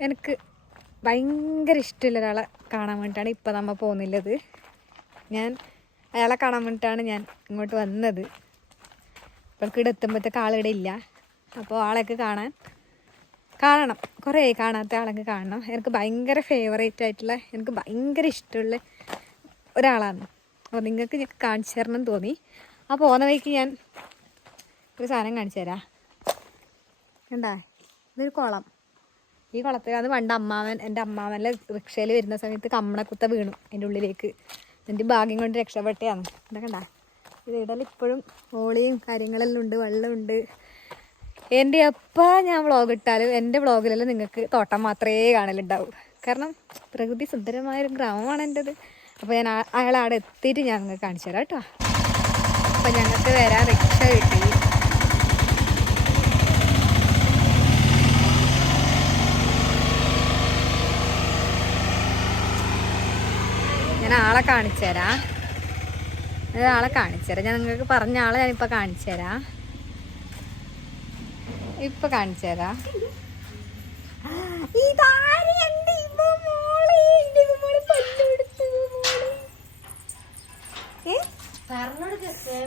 എനിക്ക് ഭയങ്കര ഇഷ്ടമുള്ള ഒരാളെ കാണാൻ വേണ്ടിയിട്ടാണ് ഇപ്പോൾ നമ്മൾ പോകുന്നില്ലത് ഞാൻ അയാളെ കാണാൻ വേണ്ടിയിട്ടാണ് ഞാൻ ഇങ്ങോട്ട് വന്നത്. ഇപ്പോൾ ഇവിടെ എത്തുമ്പോഴത്തേക്ക് ആളിവിടെ ഇല്ല. അപ്പോൾ ആളൊക്കെ കാണാൻ കാണണം. കുറേ കാണാത്ത ആളൊക്കെ കാണണം. എനിക്ക് ഭയങ്കര ഫേവറേറ്റ് ആയിട്ടുള്ള എനിക്ക് ഭയങ്കര ഇഷ്ടമുള്ള ഒരാളാണ്. അപ്പോൾ നിങ്ങൾക്ക് ഞാൻ കാണിച്ചു തരണം തോന്നി. ആ പോകുന്ന വഴിക്ക് ഞാൻ ഒരു സാധനം കാണിച്ചു തരാം. എന്താ ഇതൊരു കുളം. ഈ കുളത്തിലാണ് പണ്ട് അമ്മാവൻ എന്റെ അമ്മാവന്റെ റിക്ഷയിൽ വരുന്ന സമയത്ത് കമ്മണക്കുത്ത വീണു അതിന്റെ ഉള്ളിലേക്ക്. എന്റെ ഭാഗ്യം കൊണ്ട് രക്ഷപ്പെട്ടതാണ്. എന്താ കണ്ടാ? ഇത് ഇടയിൽ ഇപ്പോഴും ഓളിയും കാര്യങ്ങളെല്ലാം ഉണ്ട് വെള്ളമുണ്ട് എന്റെ എപ്പോൾ ഞാൻ വ്ളോഗ് ഇട്ടാലും എന്റെ വ്ളോഗിലെല്ലാം നിങ്ങൾക്ക് തോട്ടം മാത്രമേ കാണലുണ്ടാവൂ. കാരണം പ്രകൃതി സുന്ദരമായൊരു ഗ്രാമമാണ് എന്റെത്. അപ്പോൾ ഞാൻ അയാളെ അവിടെ എത്തിയിട്ട് ഞാൻ നിങ്ങൾക്ക് കാണിച്ചു തരാം കേട്ടോ. അപ്പം ഞങ്ങൾക്ക് വരാൻ റിക്ഷ കിട്ടി ഞാൻ ആളെ കാണിച്ചു തരാം ഞാൻ ആളെ കാണിച്ചു തരാം ഞാൻ നിങ്ങൾക്ക് പറഞ്ഞ ആളെ ഞാനിപ്പോൾ കാണിച്ചു തരാം ഇപ്പൊ കാണിച്ചു തരാം?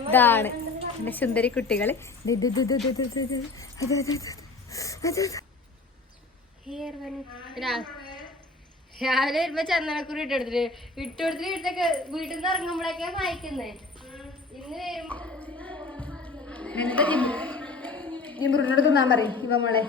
ഇതാണ് എന്റെ സുന്ദരി കുട്ടികൾ ദ് ദ് രാവിലെ വരുമ്പോ ചന്ദനക്കുറി ഇട്ടെടുത്തിൽ ഇട്ടെടുത്തിൽ ഇട്ടൊക്കെ വീട്ടിൽ നിന്ന് ഇറങ്ങുമ്പോഴൊക്കെ വായിക്കുന്നേ. ഇന്ന് വരുമ്പോ തിന്നാൻ പറയും ഇവ മോളെ.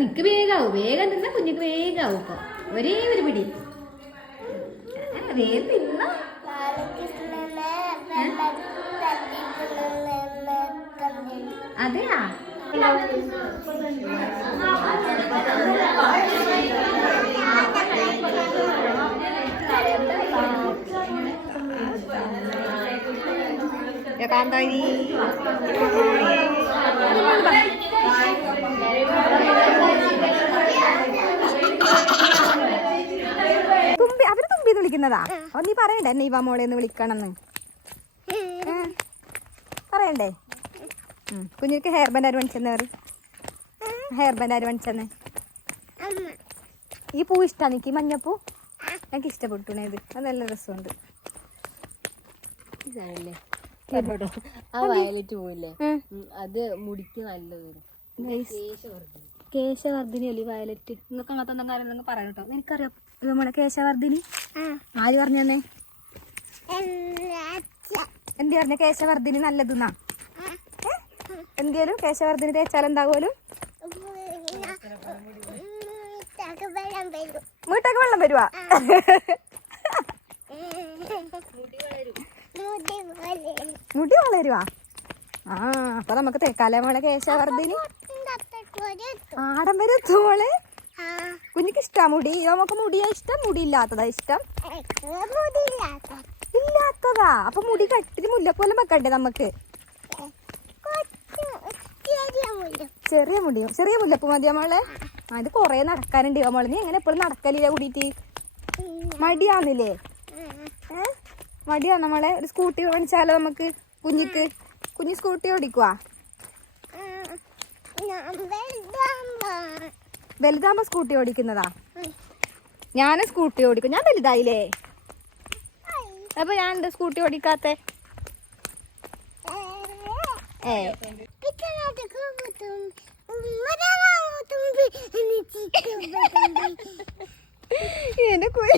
നിക്ക് വേഗാവും. വേഗം തിന്നാ കുഞ്ഞിക്ക് വേഗാവും ഇപ്പൊ. ഒരേ ഒരു പിടി വേഗം തിന്ന. തുമ്പി അവർ തുമ്പിന്ന് വിളിക്കുന്നതാ. അപ്പൊ നീ പറയണ്ടേ നീ വാമോളെ ഒന്ന് വിളിക്കണം എന്ന് പറയണ്ടേ? കുഞ്ഞിക്ക് ഹെയർ ബാൻഡ് ആര് മേടിച്ചെന്ന് പറ ഹെയർ ബാൻഡ് ആര് മേടിച്ചെന്ന് ഈ പൂ ഇഷ്ടമാണ് എനിക്ക് ഈ മഞ്ഞപ്പൂ? എനിക്ക് ഇഷ്ടപ്പെട്ടു ഇത്. അത് നല്ല രസമുണ്ട്. ഇതാണല്ലേ? ആ വയലറ്റ് അത് മുടിക്ക് നല്ല വരും Nice. കേശവർദ്ധിനി. അല്ലേ വയലറ്റ്? നിങ്ങൾക്ക് അങ്ങനത്തെ എന്തെങ്കിലും കാര്യം നിങ്ങൾ പറയണം കേട്ടോ. എനിക്കറിയാം നമ്മളെ കേശവർദ്ധിനി? ആര് പറഞ്ഞു തന്നെ എന്ത് പറഞ്ഞ? കേശവർദ്ധിനി നല്ലതെന്നാ. എന്തേലും കേശവർദ്ധന തേച്ചാൽ എന്താകുമല്ലോ വീട്ടൊക്കെ വെള്ളം വരുവാ. മുടി വളരുവാ? ആ അപ്പൊ നമുക്ക് തേക്കാലേ മോളെ കേശവർദ്ധിനി. ആടം വരെ എത്തുമോളെ കുഞ്ഞിക്ക് ഇഷ്ടാ മുടി. നമുക്ക് മുടിയാ ഇഷ്ടം മുടി ഇല്ലാത്തതാ ഇഷ്ടം ഇല്ലാത്തതാ. അപ്പൊ മുടി കെട്ടിന് മുല്ലപ്പോലെ വെക്കണ്ടേ നമുക്ക്? ചെറിയ മുടിയോ ചെറിയ മുല്ലപ്പൂ മതിയോ മോളെ? അത് കൊറേ നടക്കാനുണ്ട്. മോളെ നീ എങ്ങനെ എപ്പോഴും നടക്കലില്ല കൂടിയിട്ട്? മടിയാന്നില്ലേ? മടിയാണ് നമ്മളെ ഒരു സ്കൂട്ടി വാങ്ങിച്ചാലോ നമുക്ക് കുഞ്ഞിക്ക്? കുഞ്ഞി സ്കൂട്ടി ഓടിക്കുവാ? വലുതാകുമ്പോ സ്കൂട്ടി ഓടിക്കുന്നതാ? ഞാൻ സ്കൂട്ടി ഓടിക്കും. ഞാൻ വലുതായില്ലേ? അപ്പൊ ഞാൻ എന്താ സ്കൂട്ടി ഓടിക്കാത്ത? ഏ. એને કોઈ